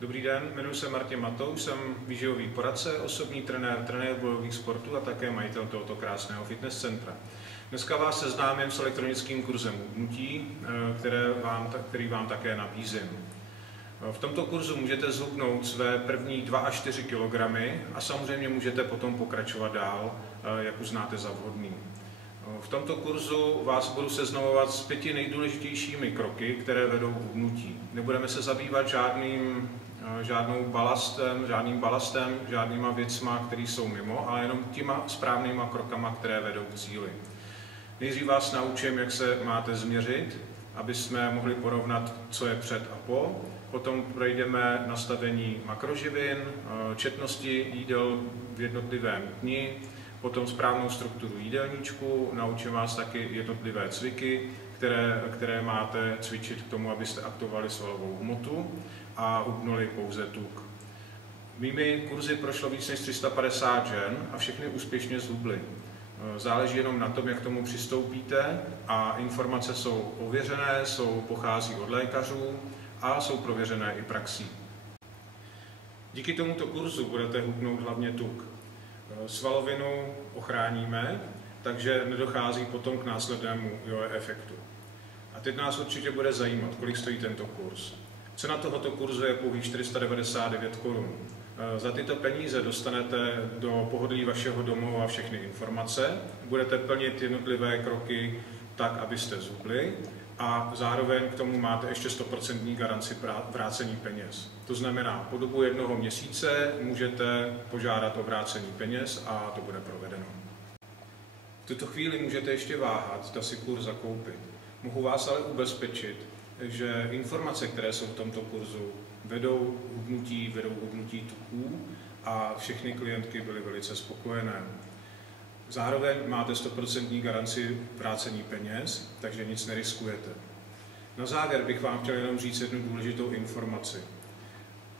Dobrý den, jmenuji se Martin Matouš, jsem výživový poradce, osobní trenér bojových sportů a také majitel tohoto krásného fitness centra. Dneska vás seznámím s elektronickým kurzem hubnutí, který vám také nabízím. V tomto kurzu můžete zhubnout své první 2 až 4 kg a samozřejmě můžete potom pokračovat dál, jak uznáte za vhodný. V tomto kurzu vás budu seznamovat s 5 nejdůležitějšími kroky, které vedou k hubnutí. Nebudeme se zabývat žádným balastem, žádnýma věcma, které jsou mimo, ale jenom těma správnýma krokama, které vedou k cíli. Nejdřív vás naučím, jak se máte změřit, aby jsme mohli porovnat, co je před a po. Potom projdeme nastavení makroživin, četnosti jídel v jednotlivém dni, potom správnou strukturu jídelníčku, naučím vás taky jednotlivé cviky, které máte cvičit k tomu, abyste aktivovali svalovou hmotu a hubnuli pouze tuk. Mými kurzy prošlo víc než 350 žen a všechny úspěšně zhubly. Záleží jenom na tom, jak k tomu přistoupíte, a informace jsou ověřené, pochází od lékařů a jsou prověřené i praxí. Díky tomuto kurzu budete hubnout hlavně tuk. Svalovinu ochráníme, takže nedochází potom k následnému jojo efektu. A teď nás určitě bude zajímat, kolik stojí tento kurz. Cena tohoto kurzu je pouhých 499 korun. Za tyto peníze dostanete do pohodlí vašeho domova všechny informace, budete plnit jednotlivé kroky tak, abyste zhubli, a zároveň k tomu máte ještě 100% garanci vrácení peněz. To znamená, po dobu 1 měsíce můžete požádat o vrácení peněz a to bude provedeno. V tuto chvíli můžete ještě váhat, zda si kurz zakoupit. Mohu vás ale ubezpečit, že informace, které jsou v tomto kurzu, vedou hubnutí tuků a všechny klientky byly velice spokojené. Zároveň máte 100% garanci vrácení peněz, takže nic neriskujete. Na závěr bych vám chtěl jenom říct jednu důležitou informaci.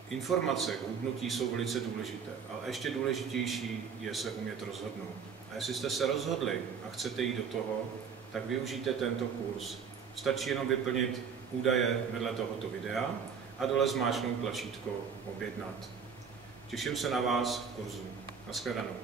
Informace k hubnutí jsou velice důležité, ale ještě důležitější je se umět rozhodnout. A jestli jste se rozhodli a chcete jít do toho, tak využijte tento kurz. Stačí jenom vyplnit údaje vedle tohoto videa a dole zmáčknout tlačítko objednat. Těším se na vás v kurzu. Naschledanou.